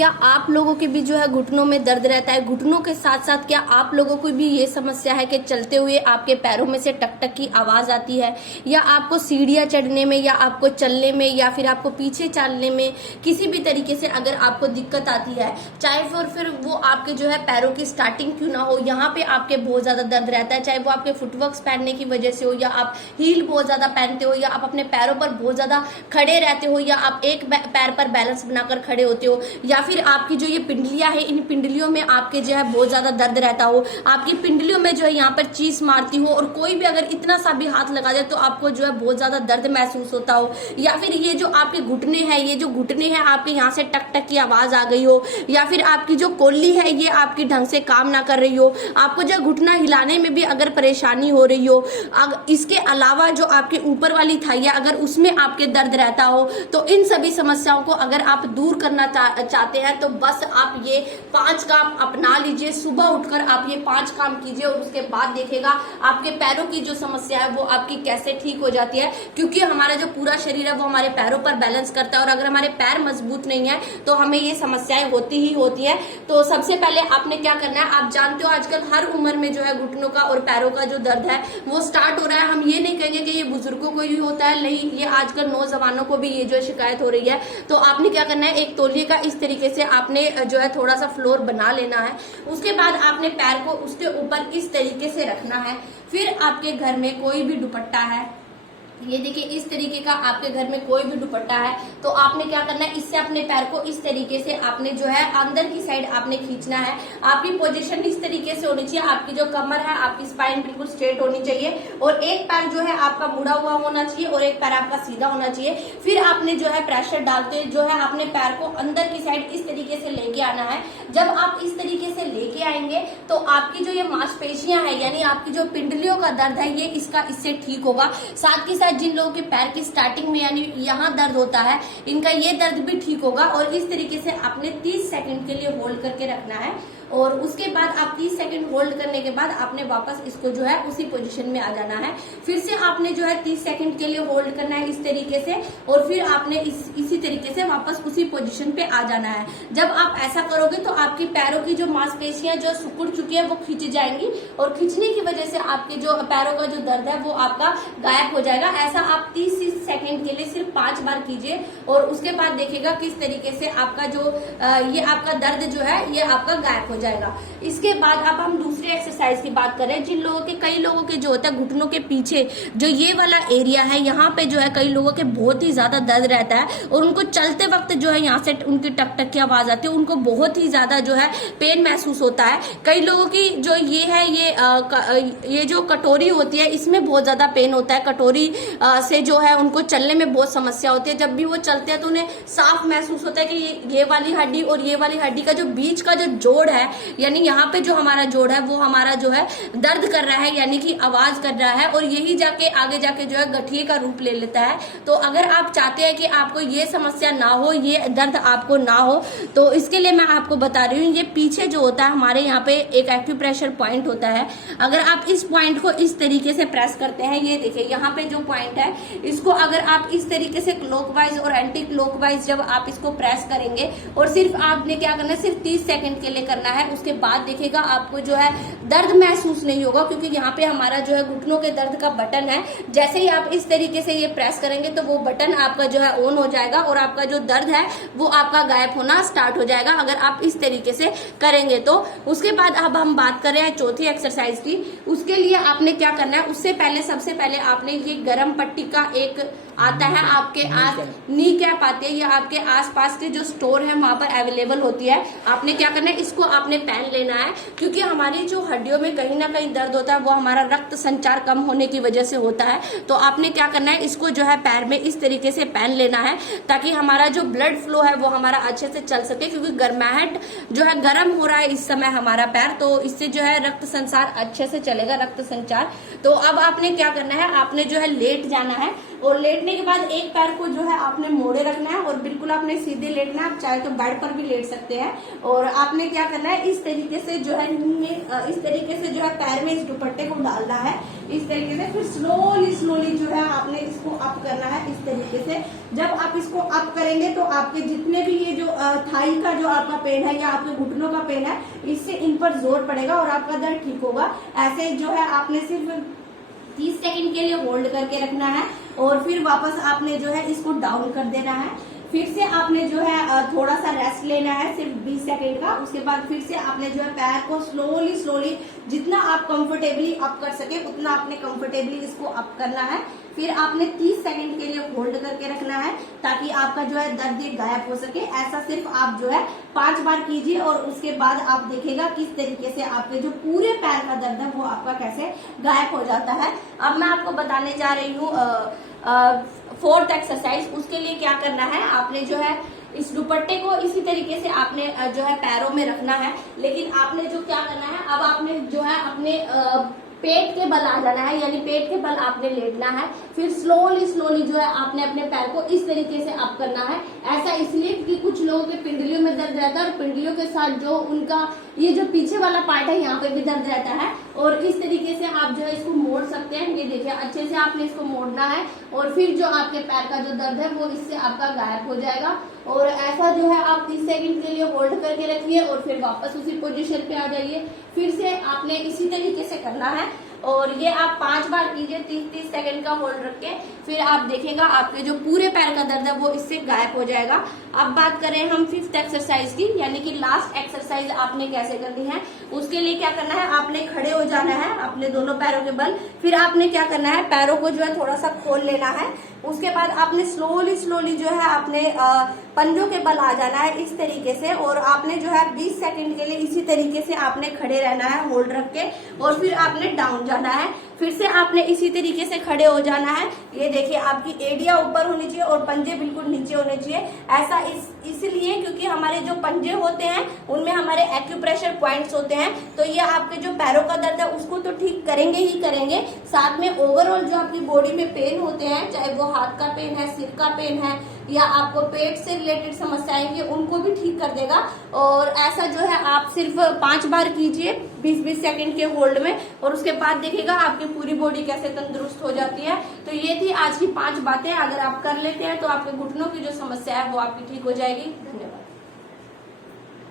क्या आप लोगों के भी जो है घुटनों में दर्द रहता है? घुटनों के साथ साथ क्या आप लोगों को भी ये समस्या है कि चलते हुए आपके पैरों में से टक टक की आवाज आती है, या आपको सीढ़ियां चढ़ने में, या आपको चलने में, या फिर आपको पीछे चलने में किसी भी तरीके से अगर आपको दिक्कत आती है, चाहे फिर वो आपके जो है पैरों की स्टार्टिंग क्यों ना हो, यहाँ पे आपके बहुत ज्यादा दर्द रहता है, चाहे वो आपके फुटवर्क्स पहनने की वजह से हो, या आप हील बहुत ज्यादा पहनते हो, या आप अपने पैरों पर बहुत ज्यादा खड़े रहते हो, या आप एक पैर पर बैलेंस बनाकर खड़े होते हो, या फिर आपकी जो ये पिंडलियां है, इन पिंडलियों में आपके जो है बहुत ज्यादा दर्द रहता हो, आपकी पिंडलियों में जो है यहाँ पर चीज मारती हो, और कोई भी अगर इतना सा भी हाथ लगा दे तो आपको जो है बहुत ज्यादा दर्द महसूस होता हो, या फिर ये जो आपके घुटने हैं, ये जो घुटने हैं आपके यहाँ से टक टक की आवाज आ गई हो, या फिर आपकी जो कोल्ली है ये आपकी ढंग से काम ना कर रही हो, आपको जो घुटना हिलाने में भी अगर परेशानी हो रही हो, इसके अलावा जो आपके ऊपर वाली थाई है अगर उसमें आपके दर्द रहता हो, तो इन सभी समस्याओं को अगर आप दूर करना चाहते हैं तो बस आप ये 5 काम अपना लीजिए। सुबह उठकर आप ये 5 काम कीजिए और उसके बाद देखिएगा आपके पैरों की जो समस्या है वो आपकी कैसे ठीक हो जाती है, क्योंकि हमारा जो पूरा शरीर है वो हमारे पैरों पर बैलेंस करता है, और अगर हमारे पैर मजबूत नहीं है तो हमें ये समस्याएं होती ही होती है। तो सबसे पहले आपने क्या करना है, आप जानते हो आजकल हर उम्र में जो है घुटनों का और पैरों का जो दर्द है वो स्टार्ट हो रहा है। हम ये नहीं कहेंगे कि ये बुजुर्गों को ही होता है, नहीं, ये आजकल नौजवानों को भी ये जो शिकायत हो रही है। तो आपने क्या करना है, एक तौलिए का इस तरीके से आपने जो है थोड़ा सा फ्लोर बना लेना है, उसके बाद आपने पैर को उसके ऊपर इस तरीके से रखना है। फिर आपके घर में कोई भी दुपट्टा है, ये देखिए इस तरीके का आपके घर में कोई भी दुपट्टा है, तो आपने क्या करना है, इससे अपने पैर को इस तरीके से आपने जो है अंदर की साइड आपने खींचना है। आपकी पोजीशन इस तरीके से होनी चाहिए, आपकी जो कमर है, आपकी स्पाइन बिल्कुल स्ट्रेट होनी चाहिए, और एक पैर जो है आपका मुड़ा हुआ होना चाहिए और एक पैर आपका सीधा होना चाहिए। फिर आपने जो है प्रेशर डालते जो है अपने पैर को अंदर की साइड इस तरीके से लेके आना है। जब आप इस तरीके से लेके आएंगे तो आपकी जो ये मांसपेशियां है, यानी आपकी जो पिंडलियों का दर्द है, ये इससे ठीक होगा। साथ ही जिन लोगों के पैर की स्टार्टिंग में यानी यहाँ दर्द होता है, इनका ये दर्द भी ठीक होगा। और इस तरीके से आपने 30 सेकंड के लिए होल्ड करके रखना है, और उसके बाद आप 30 सेकंड होल्ड करने के बाद आपने वापस इसको जो है उसी पोजीशन में आ जाना है। फिर से आपने जो है 30 सेकंड के लिए होल्ड करना है इस तरीके से, और फिर आपने इसी तरीके से वापस उसी पोजीशन पे आ जाना है। जब आप ऐसा करोगे तो आपकी पैरों की जो मांसपेशियां जो सिकुड़ चुकी है वो खिंच जाएंगी, और खिंचने की वजह से आपके जो पैरों का जो दर्द है वो आपका गायब हो जाएगा। ऐसा आप 30 सेकंड के लिए सिर्फ 5 बार कीजिए, और उसके बाद देखिएगा किस तरीके से आपका जो ये आपका दर्द जो है ये आपका गायब हो जाएगा। इसके बाद अब हम दूसरी एक्सरसाइज की बात करें। जिन लोगों के, कई लोगों के जो होता है घुटनों के पीछे जो ये वाला एरिया है, यहाँ पे जो है कई लोगों के बहुत ही ज्यादा दर्द रहता है, और उनको चलते वक्त जो है यहाँ से उनकी टक टक की आवाज आती है, उनको बहुत ही ज्यादा जो है पेन महसूस होता है। कई लोगों की जो ये है ये जो कटोरी होती है इसमें बहुत ज्यादा पेन होता है। कटोरी से जो है उनको चलने में बहुत समस्या होती है। जब भी वो चलते हैं तो उन्हें साफ महसूस होता है कि ये वाली हड्डी और ये वाली हड्डी का जो बीच का जो जोड़ है, यानी यहाँ पे जो हमारा जोड़ है वो हमारा जो है दर्द कर रहा है, यानी कि आवाज कर रहा है, और यही जाके आगे जाके जो है गठिए का रूप ले लेता है। तो अगर आप चाहते हैं कि आपको ये समस्या ना हो, ये दर्द आपको ना हो, तो इसके लिए मैं आपको बता रही हूँ, ये पीछे जो होता है हमारे यहाँ पे एक एक्यूप्रेशर पॉइंट होता है। अगर आप इस पॉइंट को इस तरीके से प्रेस करते हैं, ये देखिए यहाँ पे जो पॉइंट है, इसको अगर आप इस तरीके से क्लॉकवाइज और एंटी क्लॉकवाइज जब आप इसको प्रेस करेंगे, और सिर्फ आपने क्या करना है, सिर्फ 30 सेकंड के लिए करना है। उसके बाद देखिएगा आपको जो है दर्द महसूस नहीं होगा, क्योंकि यहाँ पे हमारा जो है घुटनों के दर्द का बटन है। जैसे ही आप इस तरीके से ये प्रेस करेंगे तो वो बटन आपका जो है ऑन हो जाएगा, और आपका जो दर्द है वो आपका गायब होना स्टार्ट हो जाएगा अगर आप इस तरीके से करेंगे तो। उसके बाद अब हम बात कर रहे हैं चौथी एक्सरसाइज की। उसके लिए आपने क्या करना है, उससे पहले सबसे पहले आपने ये गर्म पट्टी का एक आता है आपके नी कैप आती है, या आपके आसपास के जो स्टोर है वहां पर अवेलेबल होती है। आपने क्या करना है, इसको आपने पहन लेना है, क्योंकि हमारी जो हड्डियों में कहीं ना कहीं दर्द होता है वो हमारा रक्त संचार कम होने की वजह से होता है। तो आपने क्या करना है, इसको जो है पैर में इस तरीके से पहन लेना है, ताकि हमारा जो ब्लड फ्लो है वो हमारा अच्छे से चल सके, क्योंकि गर्माहट जो है गर्म हो रहा है इस समय हमारा पैर, तो इससे जो है रक्त संचार अच्छे से चलेगा, रक्त संचार। तो अब आपने क्या करना है, आपने जो है लेट जाना है, और लेटने के बाद एक पैर को जो है आपने मोड़े रखना है, और बिल्कुल आपने सीधे लेटना है। आप चाहे तो बेड पर भी लेट सकते हैं। और आपने क्या करना है, है, इस तरीके से जो है इस तरीके से जो है पैर में इस दुपट्टे को डालना है इस तरीके से। फिर स्लोली जो है आपने इसको अप करना है इस तरीके से। जब आप इसको अप करेंगे तो आपके जितने भी ये जो थाई का जो आपका पेन है या आपके घुटनों का पेन है, इससे इन पर जोर पड़ेगा और आपका दर्द ठीक होगा। ऐसे जो है आपने सिर्फ 30 सेकंड के लिए होल्ड करके रखना है और फिर वापस आपने जो है इसको डाउन कर देना है। फिर से आपने जो है थोड़ा सा रेस्ट लेना है सिर्फ 20 सेकंड का। उसके बाद फिर से आपने जो है पैर को स्लोली जितना आप कंफर्टेबली अप कर सके उतना आपने कंफर्टेबली इसको अप करना है। फिर आपने 30 सेकंड के लिए होल्ड करके रखना है ताकि आपका जो है दर्द गायब हो सके। ऐसा सिर्फ आप जो है 5 बार कीजिए और उसके बाद आप देखेगा किस तरीके से आपके जो पूरे पैर का दर्द है वो आपका कैसे गायब हो जाता है। अब मैं आपको बताने जा रही हूँ 4th एक्सरसाइज। उसके लिए क्या करना है, आपने जो है इस दुपट्टे को इसी तरीके से आपने जो है पैरों में रखना है। लेकिन आपने जो क्या करना है, अब आपने जो है अपने पेट के बल आ जाना है, यानी पेट के बल आपने लेटना है। फिर स्लोली जो है आपने अपने पैर को इस तरीके से अप करना है। ऐसा इसलिए कि कुछ लोगों के पिंडलियों में दर्द रहता है और पिंडलियों के साथ जो उनका ये जो पीछे वाला पार्ट है यहाँ पे भी दर्द रहता है। और इस तरीके से आप जो है इसको मोड़ सकते हैं। ये देखिए अच्छे से आपने इसको मोड़ना है और फिर जो आपके पैर का जो दर्द है वो इससे आपका गायब हो जाएगा। और ऐसा जो है आप 30 सेकंड के लिए होल्ड करके रखिए और फिर वापस उसी पोजीशन पे आ जाइए। फिर से आपने इसी तरीके से करना है और ये आप 5 बार कीजिए 30-30 सेकंड का होल्ड रख के। फिर आप देखेगा आपके जो पूरे पैर का दर्द है वो इससे गायब हो जाएगा। अब बात करें हम 5th एक्सरसाइज की, यानी कि लास्ट एक्सरसाइज आपने कैसे करनी है। उसके लिए क्या करना है, आपने खड़े हो जाना है अपने दोनों पैरों के बल। फिर आपने क्या करना है, पैरों को जो है थोड़ा सा खोल लेना है। उसके बाद आपने स्लोली जो है अपने पंजों के बल आ जाना है इस तरीके से और आपने जो है 20 सेकंड के लिए इसी तरीके से आपने खड़े रहना है होल्ड रख के और फिर आपने डाउन जाना है। फिर से आपने इसी तरीके से खड़े हो जाना है। ये देखिए आपकी एड़ियां ऊपर होनी चाहिए और पंजे बिल्कुल नीचे होने चाहिए। ऐसा इसलिए क्योंकि हमारे जो पंजे होते हैं उनमें हमारे एक्यूप्रेशर पॉइंट्स होते हैं, तो ये आपके जो पैरों का दर्द है उसको तो ठीक करेंगे ही करेंगे, साथ में ओवरऑल जो आपकी बॉडी में पेन होते हैं, चाहे वो हाथ का पेन है, सिर का पेन है या आपको पेट से रिलेटेड समस्याएं हैं, उनको भी ठीक कर देगा। और ऐसा जो है आप सिर्फ 5 बार कीजिए 20-20 सेकंड के होल्ड में और उसके बाद देखिएगा आपकी पूरी बॉडी कैसे तंदुरुस्त हो जाती है। तो ये थी आज की 5 बातें, अगर आप कर लेते हैं तो आपके घुटनों की जो समस्या है वो आपकी ठीक हो जाएगी। धन्यवाद।